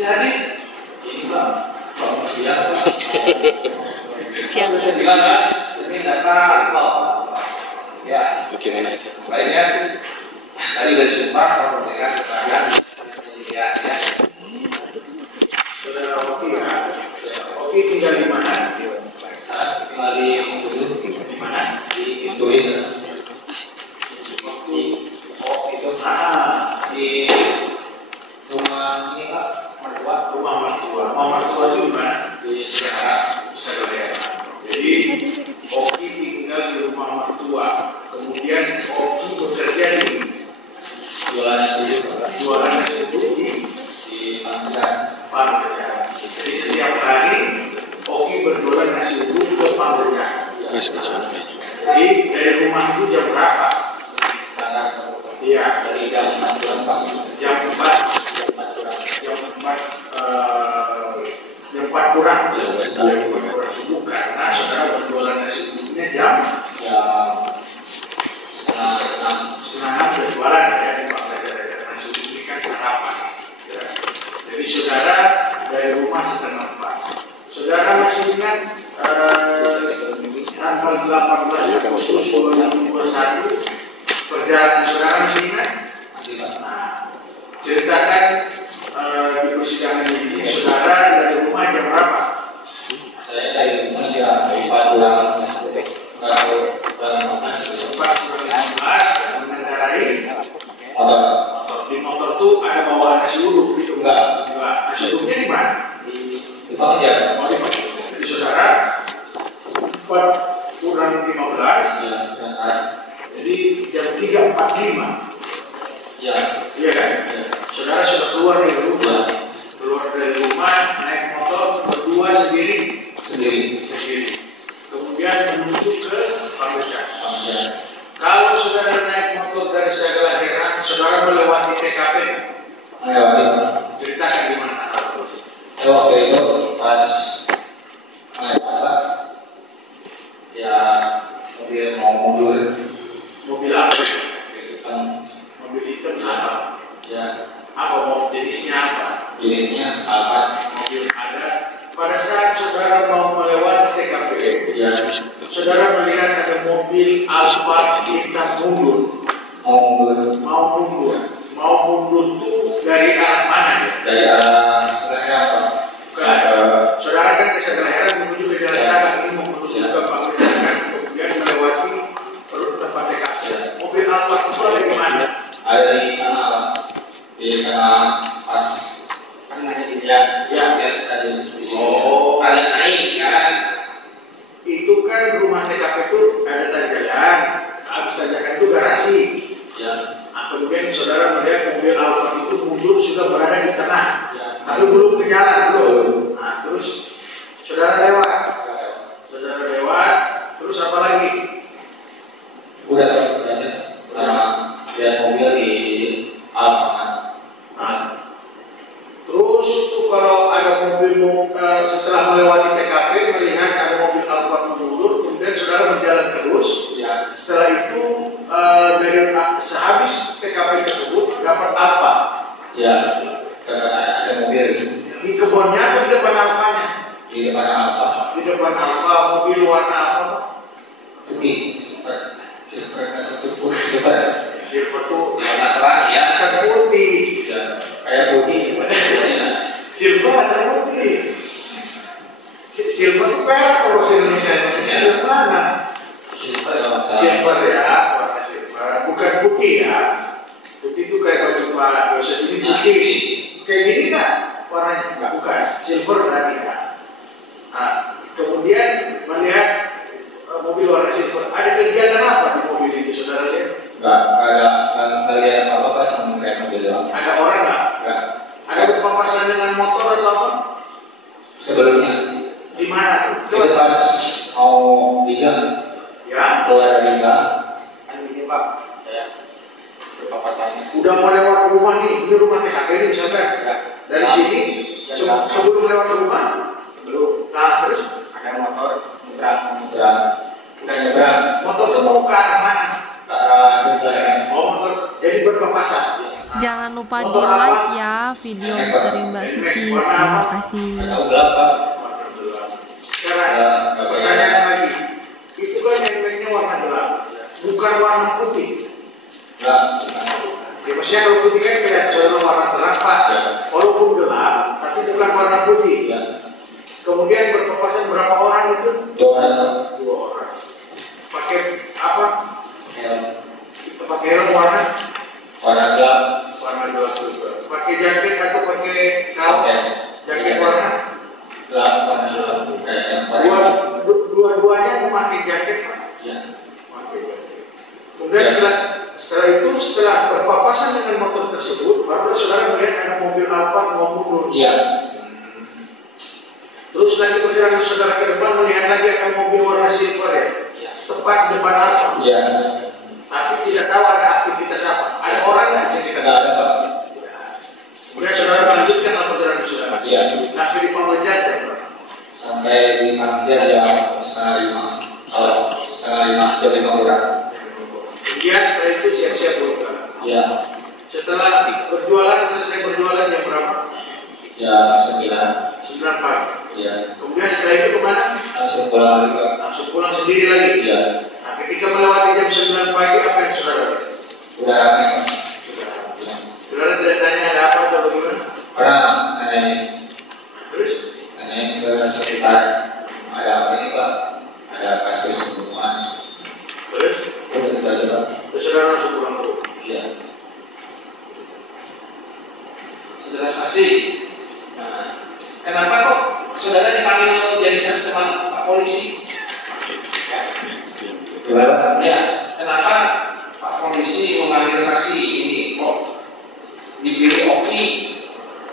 Tidak hadir. Ini Bang siang. Siang. Saya bilang kan, Senin datang. Ya. Bagaimana itu? Lainnya tadi dari Sumpah kalau memberikan keterangan ya. Saudara Oki ya. Oki tinggal di mana? Tinggal di mana? Di Tulis. Oki itu di rumah ini Pak, rumah mertua. Rumah mertua itu di mana? Di saudara. Jadi Oki tinggal di rumah mertua. Kemudian Oki bekerja di jualan nasi uduk di Pangreja. Jadi setiap hari Oki berjualan nasi uduk ke Pangreja. Jadi dari rumah itu jam berapa? Iya, dari jam 4 kurang subuh karena saudara berjualan nasi uduknya jam setengah berjualan ya di Pangreja. Nasi uduk ini kan sarapan. Ya. Jadi saudara dari rumah setengah 4. Saudara masih ingat tanggal 18 Agustus 2021 perjalanan saudara masih ingat? Nah, ceritakan di persidangan ini saudara dari rumah jam berapa? Saya dari rumah jam 4 kurang 4:15 mengendarai motor. Di motor itu ada bawaan nasi uduk gitu? Enggak. Nasi uduknya di mana? Di Pangreja. Oh, di Pangreja. Jadi saudara 4 kurang 15 Ya, jadi jam 3:45. ya. Iya kan? Ya. Saudara sudah keluar dari rumah. Ya. Keluar dari rumah naik motor berdua sendiri. Kemudian menuju ke Pangreja. Kalau saudara naik motor dari Sagala Herang, saudara melewati TKP. Ceritakan di mana? Saya waktu itu pas naik atas, ya mobil mau mundur, Mobil apa? kan, Mobil hitam apa? ya Apa mau jenisnya apa? jenisnya Alphard. Mobil ada. Pada saat saudara mau melewati TKP, Ya, saudara melihat ada mobil Alphard hitam mundur. mau mundur Mau mundur tuh dari arah mana ya? dari arah Serang. Bukan. Saudara kan ke Sagala Herang menuju ke Jalan Cagang ini mau menuju ke Pangreja kan? Kemudian melewati tempat TKP. Mobil Alphard itu ada di mana? Ada di tanah, di tanah pas ya tadi. Oh, Ada naik kan? itu kan rumah TKP itu ada tanjakan. Habis tanjakan itu garasi. Ya, Nah, kemudian saudara melihat mobil Alphard itu mundur sudah berada di tengah, ya. tapi belum ke jalan belum. Nah, terus saudara lewat, terus apa lagi? Udah lihat mobil di Alphard. Nah, terus tuh kalau ada mobil setelah melewati TKP melihat ada mobil Alphard mundur, kemudian saudara berjalan terus. Ya, Setelah itu dari sehabis TKP tersebut dapat Alfa. ya. Ada mobil Di kebunnya atau di depan Alfanya? di depan Alphard. Di depan Alfa mobil warna apa? Putih, silver Silver tuh Warna terang ya. bukan putih. ya, kayak putih. Silver ada putih. Silver tuh perak kalau di Indonesia. Di mana? Silver kalau nggak salah. Silver ya, warna silver. Bukan putih ya. Putih itu kayak baju Pak Yosef ini putih. Kayak gini kan warnanya? Bukan. Silver berarti ya. Nah, kemudian melihat mobil warna silver. Ada kegiatan apa di mobil itu, saudara lihat? Nggak lihat apa kan, cuma kayak mobil doang. Ada orang nggak? Nggak. Ada berpapasan dengan motor atau apa? Sebelumnya Di mana tuh? itu pas mau bilang Ya, keluar dari gang, Kan ini Pak, saya berpapasannya. udah mau lewat rumah nih. Ini rumah TKP ini misalkan. Ya, Dari sini sebelum lewat rumah. sebelum Nah, terus ada motor nyebrang, udah nyebrang motor tuh mau ke arah mana? ke arah sebelah. Oh, motor jadi berpapasan. Jangan lupa di like ya video misteri Mbak Suci. Terima kasih. Tahu berapa? Sekarang pertanyaan lagi, itu kan handbagnya warna gelap, bukan warna putih. Enggak. Ya maksudnya kalau putih kan kelihatan warna terang Pak, walaupun gelap, tapi bukan warna putih. Ya. Kemudian berpapasan berapa orang itu? 2 orang. 2 orang. Pakai apa? Helm. Pakai helm warna Gelap. gelap juga. Pakai jaket atau pakai kaos? Jaket warna Gelap, warna gelap. Kayak yang warna. Dua-duanya memakai jaket Pak. Ya. Memakai jaket. Kemudian setelah berpapasan dengan motor tersebut, baru saudara melihat ada mobil Alphard mau mundur. Iya. Terus lagi perjalanan saudara ke depan melihat lagi akan mobil warna silver ya, tepat di depan Alphard. Iya. Tapi tidak tahu ada aktivitas apa. Ada orang nggak di sekitar? Enggak ada, Pak. Kemudian saudara melanjutkan perjalanan saudara. Iya. Sampai di Pamekasan ya, Pak. Sampai di Pamekasan ya setengah 5 jam 5 orang. Kemudian setelah itu siap-siap pulang. Iya. Setelah selesai berjualan jam berapa? Jam 9. 9 pagi. Iya. Kemudian setelah itu kemana? Langsung pulang lagi, Pak. Langsung pulang sendiri lagi. Iya. Nah, ketika melewati jam 9 pagi apa yang saudara lihat? Udah rame, Pak. Saudara tidak tanya ada apa atau bagaimana? Orang aneh Terus? ke sekitar ada apa ini, Pak? Ada kasus pembunuhan. Terus? Udah kita aja, Pak. Terus saudara langsung pulang ke rumah. Iya. Saudara saksi, kenapa kok saudara dipanggil jadi saksi sama Pak Polisi? Gimana? Ya, kenapa Pak Polisi memanggil saksi ini kok dipilih Oki?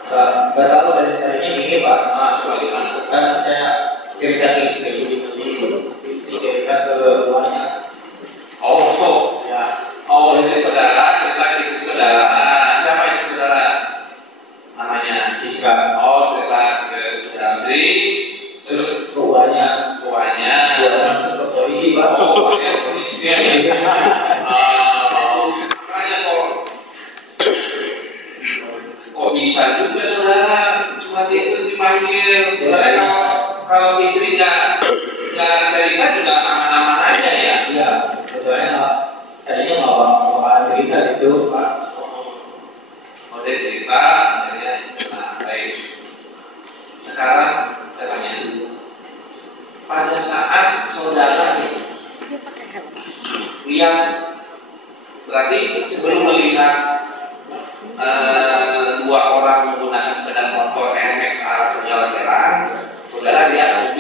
Nggak tahu tadinya gini, Pak. Soal gimana? Kan saya cerita ke istri cerita ke rumahnya. Oh, Ya. oh, istri saudara, cerita ke istri saudara. Siapa istri saudara? Namanya Siska. Oh, cerita ke istri, terus Rumahnya tuanya. dia langsung ke polisi, Pak. Oh, pakai polisi ya. Makanya kok bisa juga saudara cuma dia itu dipanggil. Sebenarnya kalau istri nggak cerita juga aman-aman aja ya. Iya, soalnya tadinya nggak bakalan cerita gitu, Pak. Oh, dia cerita, akhirnya nah baik. Sekarang saya tanya, pada saat saudara nih yang berarti sebelum melihat 2 orang menggunakan sepeda motor NMAX arah jalan terang, saudara lihat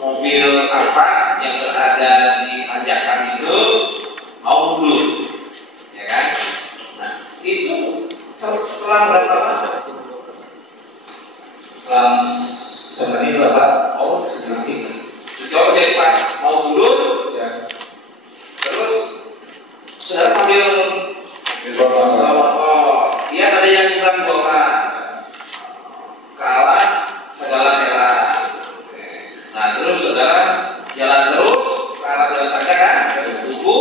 mobil apa yang berada di tanjakan itu mau mundur, ya kan? Nah, itu selang berapa lama? Selang semenit lah, Pak. Oh, semenit. Coba jadi pas mau mundur, Ya. terus saudara sambil Informasi. iya tadi yang bilang bahwa kalah segala era. Nah terus saudara jalan terus ke arah jalan saja kan, tunggu.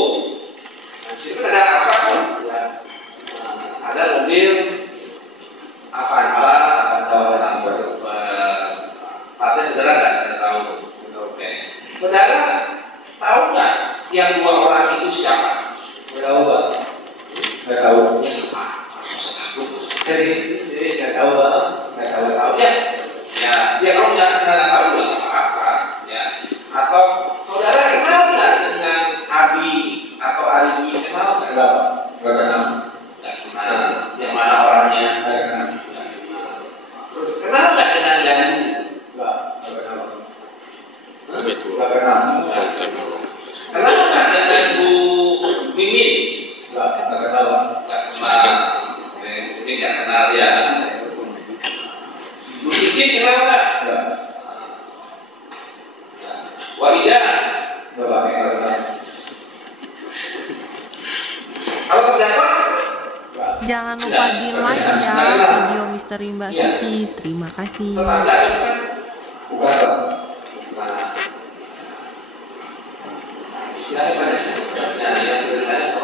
Nah, situ ada apa tuh? Ada mobil Avanza, Patnya saudara nggak tahu. Oke. Saudara tahu nggak yang 2 orang itu siapa? Nggak tahu, Pak. Nggak tahu. Jadi Nggak tahu, Pak. Nggak tahu. tahu ya. Ya kalau nggak tahu nggak apa-apa. Ya. Atau saudara kenal nggak dengan Abi atau Ali? Kenal nggak? Nggak, Pak. Nggak kenal. Nggak kenal. Yang mana orangnya? Nggak kenal. Nggak kenal. Terus kenal nggak dengan Danu? Nggak kenal. Hah? Nggak kenal. Kenal nggak dengan Bu Mimin? Nggak kenal, Pak. Nggak kenal. Ini nggak kenal ya. Bu Cici kenal nggak? Nggak. Walidah. Nggak, Pak. Nggak kenal. Kalau terdakwa? Jangan lupa di like ya video misteri Mbak Suci. Terima kasih. Tetangga itu kan? Bukan, Pak. Nah, silakan pada saya. Nah, yang berbeda,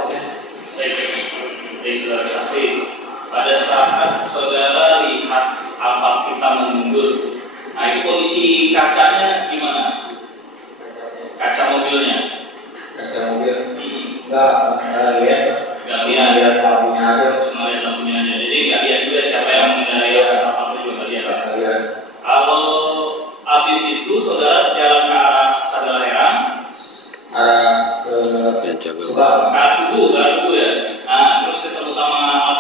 mundur. Nah itu kondisi kacanya gimana? Kaca mobilnya? Kaca mobil enggak lihat, Nggak lihat. lihat lampunya aja. Cuma lihat lampunya aja. Jadi nggak lihat juga siapa yang mengendarai apa juga nggak lihat. Nggak lihat. Kalau habis itu saudara jalan ke arah Saudara Herang, Arah ke Subang. ke arah Tugu ya. Nah terus ketemu sama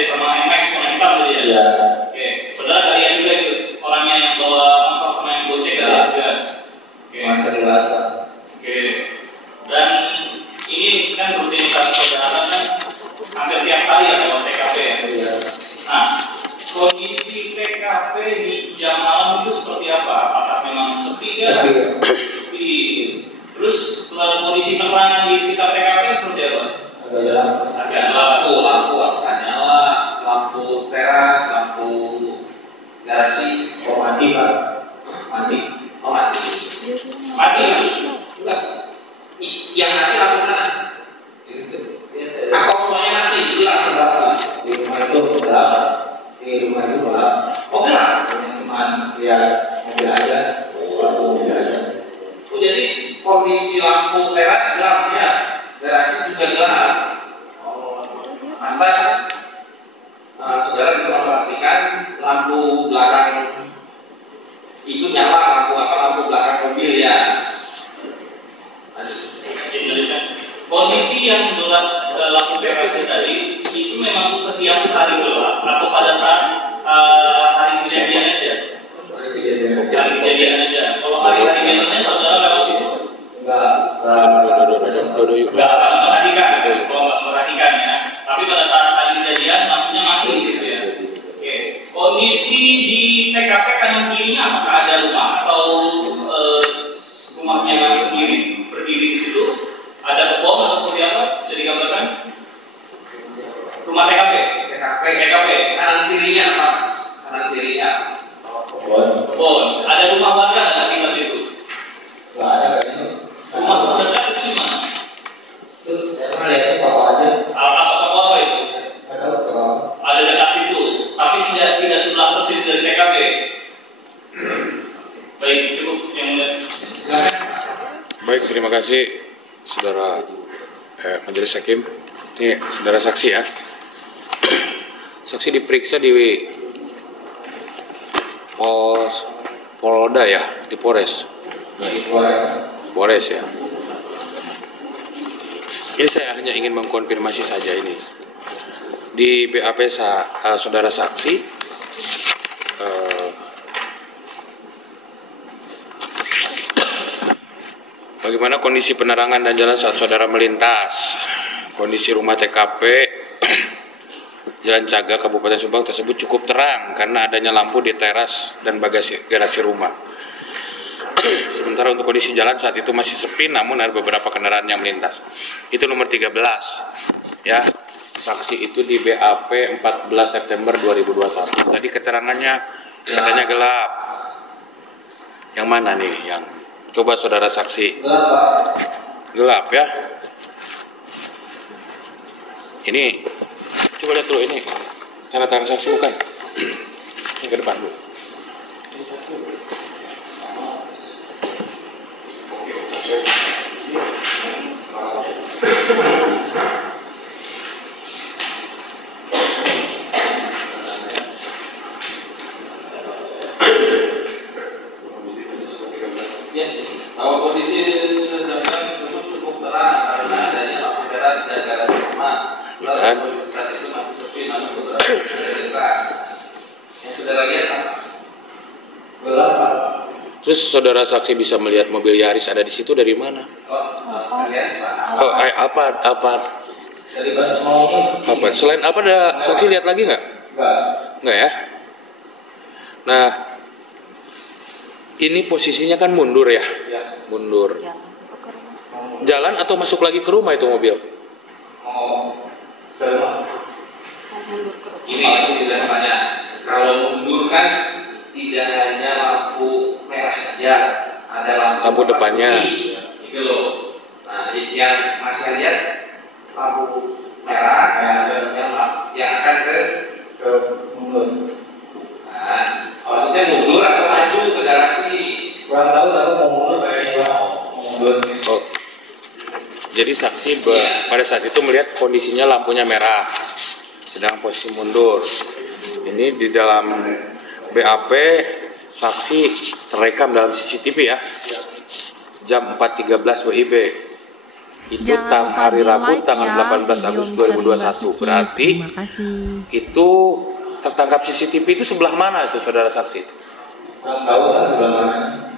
sama MX sama hitam tadi ya. Iya. Oke, saudara nggak lihat juga itu orangnya yang bawa motor sama yang gocek nggak lihat juga. Oke. Masa dewasa. Oke. Dan ini kan rutinitas saudara kan hampir tiap hari ya kalau TKP ya. Iya. Nah, kondisi TKP di jam malam itu seperti apa? Apakah memang sepi ya? Sepi. Terus kondisi penerangan di sekitar TKP seperti apa? Agak jalan. Ada lampu. Apakah nyala? Lampu teras, lampu garasi. Oh mati Pak. Mati. Oh mati. Mati? Enggak. Yang mati lampu mana? Atau semuanya mati? Gelap terbakar. Di rumah itu gelap. Di rumah itu gelap. Oh gelap. Cuman lihat mobil aja. Lampu mobil aja. Oh, jadi kondisi lampu teras gelap ya, garasi juga gelap. Oh, lantas saudara bisa memperhatikan lampu belakang itu nyala, lampu belakang mobil ya. Kondisi yang gelap lampu terasnya tadi itu memang setiap hari gelap atau pada saat hari kejadian aja? Hari kejadian aja. Kalau hari-hari biasanya saudara lewat situ? Enggak memperhatikan. Kalau nggak memperhatikan ya. Tapi pada saat hari kejadian lampunya mati gitu ya. Oke. Kondisi di TKP kanan kirinya apakah ada rumah atau rumahnya sendiri berdiri di situ? Ada kebun atau seperti apa? Bisa digambarkan? Rumah TKP. Kanan kirinya apa? Kanan kirinya. Kebun. Ada rumah warga nggak sekitar itu? Nggak ada kayaknya. Rumah terdekat itu di mana? Itu saya pernah lihat toko aja. Toko apa itu? Ada toko. Ada dekat situ, tapi tidak sebelah persis dari TKP. Baik, cukup yang mulia. Silakan. Baik, terima kasih Saudara Majelis Hakim. Ini saudara saksi ya. Saksi diperiksa di Polda ya, di Polres. Polres ya. Ini saya hanya ingin mengkonfirmasi saja ini. Di BAP saudara saksi bagaimana kondisi penerangan dan jalan saat saudara melintas? Kondisi rumah TKP Jalan Caga, Kabupaten Subang tersebut cukup terang karena adanya lampu di teras dan garasi rumah. Sementara untuk kondisi jalan saat itu masih sepi, namun ada beberapa kendaraan yang melintas. Itu nomor 13. Ya, saksi itu di BAP 14 September 2021. Tadi keterangannya katanya gelap. Yang mana nih? Yang coba saudara saksi. Gelap ya. Ini coba lihat dulu ini. Tanda tangan saksi bukan? Ini ke depan dulu. Kalau kondisi jalan tersebut cukup terang karena adanya lampu teras dan garasi rumah. Lalu kondisi saat itu masih sepi, namun beberapa lintas. Yang saudara lihat apa? Gelap Pak. Terus saudara saksi bisa melihat mobil Yaris ada di situ dari mana? Kalian sana. Oh, apa? Dari bas mau Apa? Selain apa ada saksi lihat lagi nggak? Nggak ya? Nah, ini posisinya kan mundur ya? Mundur. Jalan atau masuk lagi ke rumah itu mobil? Ini aku bisa tanya. Kalau mundur kan tidak hanya lampu merah saja, ada Lampu depannya. Itu loh. Nah, yang masih lihat lampu merah yang akan ke mundur. Nah, maksudnya mundur Jadi saksi pada saat itu melihat kondisinya lampunya merah, sedang posisi mundur. Ini di dalam BAP saksi terekam dalam CCTV ya. Jam 4.13 WIB. Itu Jangan lupa hari di Rabu like tanggal ya 18 video Agustus Misteri Mbak 2021. Suci. Berarti Terima kasih. itu tertangkap CCTV itu sebelah mana itu saudara saksi? Kurang tahu kan sebelah mana.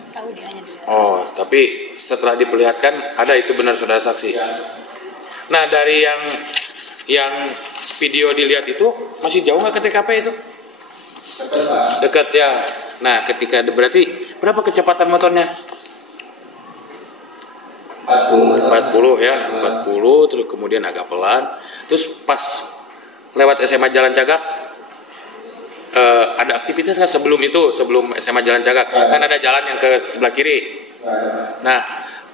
Oh, tapi setelah diperlihatkan ada itu benar saudara saksi. Nah, dari yang video dilihat itu masih jauh nggak ke TKP itu? Dekat Pak. Dekat ya. Nah, ketika berarti berapa kecepatan motornya? 40 ya, 40 terus kemudian agak pelan. Terus pas lewat SMA Jalan Cagak ada aktivitas nggak sebelum itu, sebelum SMA Jalan Cagak? Kan ada jalan yang ke sebelah kiri. Nah,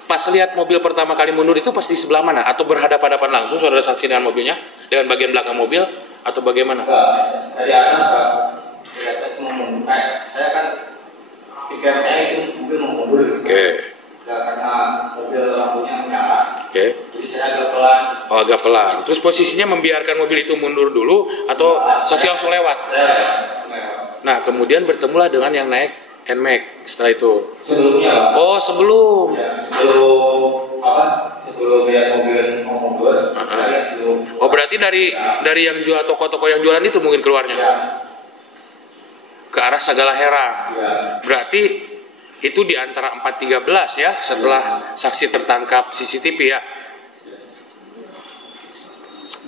pas lihat mobil pertama kali mundur itu pas di sebelah mana? Atau berhadapan-hadapan langsung saudara saksi dengan mobilnya? Dengan bagian belakang mobil? Atau bagaimana? Dari atas Pak, dari atas mau mundur. Saya kan pikiran saya itu mobil mau mundur. Oke. Karena mobil lampunya menyala. Oke. Jadi saya agak pelan. Oh, agak pelan. Terus posisinya membiarkan mobil itu mundur dulu atau saksi langsung lewat? Saya lewat. Nah, kemudian bertemulah dengan yang naik NMAX setelah itu. Sebelumnya Pak. Oh, sebelum. Ya, sebelum lihat mobil mau mundur, saya belum. Oh, berarti dari yang jual toko-toko yang jualan itu mungkin keluarnya Ya, ke arah Sagala Herang. ya. Berarti itu di antara 4.13 ya setelah saksi tertangkap CCTV ya.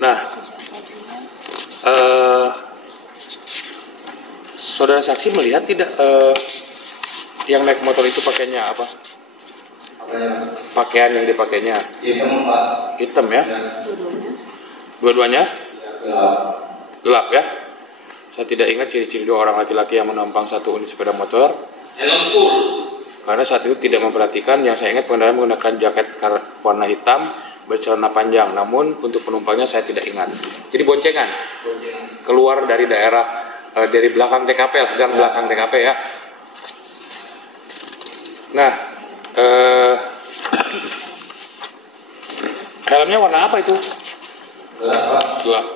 Nah, saudara saksi melihat tidak yang naik motor itu pakainya apa? Pakaian yang dipakainya Hitam Pak. hitam ya? Ya. Dua-duanya Gelap. gelap ya? Saya tidak ingat ciri-ciri dua orang laki-laki yang menumpang satu unit sepeda motor. Helm full. Karena saat itu tidak memperhatikan, yang saya ingat pengendara menggunakan jaket warna hitam bercelana panjang. Namun untuk penumpangnya saya tidak ingat. Jadi boncengan keluar dari daerah dari belakang TKP lah, gang belakang TKP ya. Nah, helmnya warna apa itu? Gelap Pak. Gelap.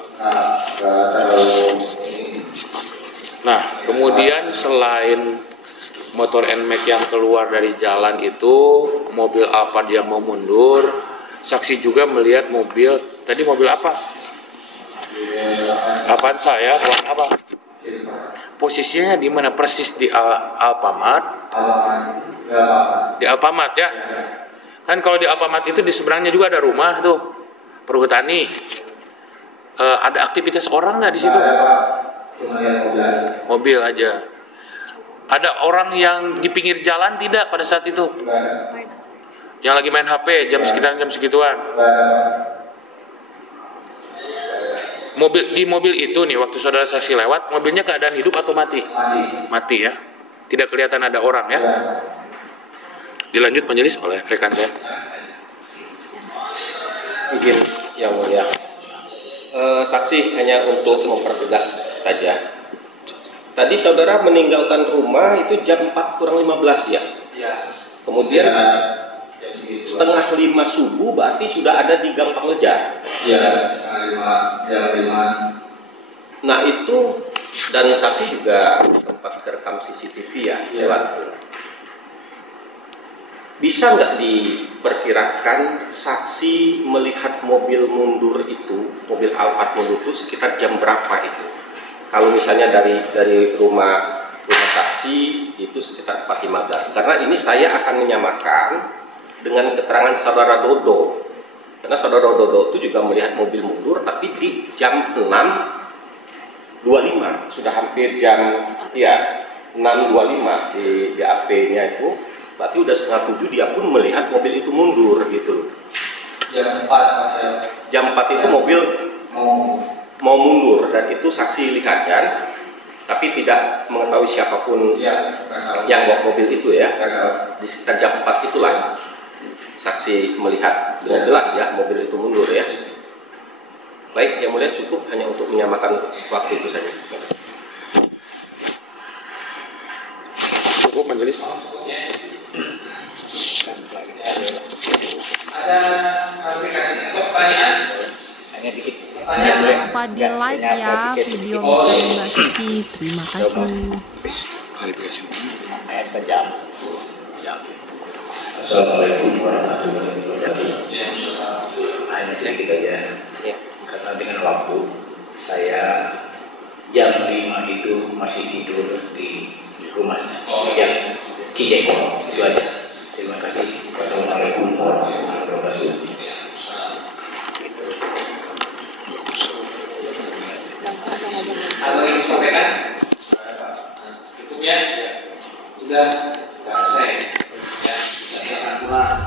Terlalu Nah, kemudian selain motor NMAX yang keluar dari jalan itu, mobil Alphard yang mau mundur, saksi juga melihat mobil, tadi mobil apa? Avanza ya, warna apa? Posisinya di mana persis di Alfamart? Di Alfamart ya. Kan kalau di Alfamart itu di seberangnya juga ada rumah tuh, perhutani. Ada aktivitas orang nggak di situ? Mobil aja. Ada orang yang di pinggir jalan tidak pada saat itu? Yang lagi main HP sekitar jam segituan. Di mobil itu nih waktu saudara saksi lewat, mobilnya keadaan hidup atau mati? Mati ya. Tidak kelihatan ada orang ya. Dilanjut majelis oleh rekan saya. Izin yang mulia. Saksi hanya untuk mempertegas saja. Tadi saudara meninggalkan rumah itu jam 4:15 ya? Ya. Kemudian setengah 5 subuh berarti sudah ada di Gang Panglejar. ya setengah 5 jam 5. Nah itu dan saksi juga tempat terekam CCTV ya. Lewat. Bisa nggak diperkirakan saksi melihat mobil mundur itu, mobil Alphard mundur itu sekitar jam berapa itu? Kalau misalnya dari rumah saksi itu sekitar 4.15. Karena ini saya akan menyamakan dengan keterangan saudara Dodo. Karena saudara Dodo itu juga melihat mobil mundur tapi di jam 6.25. Sudah hampir jam 6.25 di AP-nya itu. Berarti udah setengah 7 dia pun melihat mobil itu mundur gitu. Jam 4 Jam 4 itu mobil mau mundur dan itu saksi lihat kan, tapi tidak mengetahui siapapun yang bawa mobil itu ya. Di sekitar jam 4 itulah saksi melihat dengan jelas ya mobil itu mundur ya. Baik, yang mulia cukup hanya untuk menyamakan waktu itu saja. Cukup majelis. Ada klarifikasi atau pertanyaan? Hanya dikit. Jangan lupa di like ya video Misteri Mbak Suci. Terima kasih. Klarifikasi. Jam. Assalamualaikum warahmatullahi wabarakatuh. Hanya sedikit aja. Ya. Karena dengan waktu saya jam 5 itu masih tidur di rumah yang Cijeko. Itu aja. Terima kasih. Wassalamualaikum warahmatullahi wabarakatuh. Ada yang disampaikan? Cukup ya? Sudah selesai. Ya, bisa silakan pulang.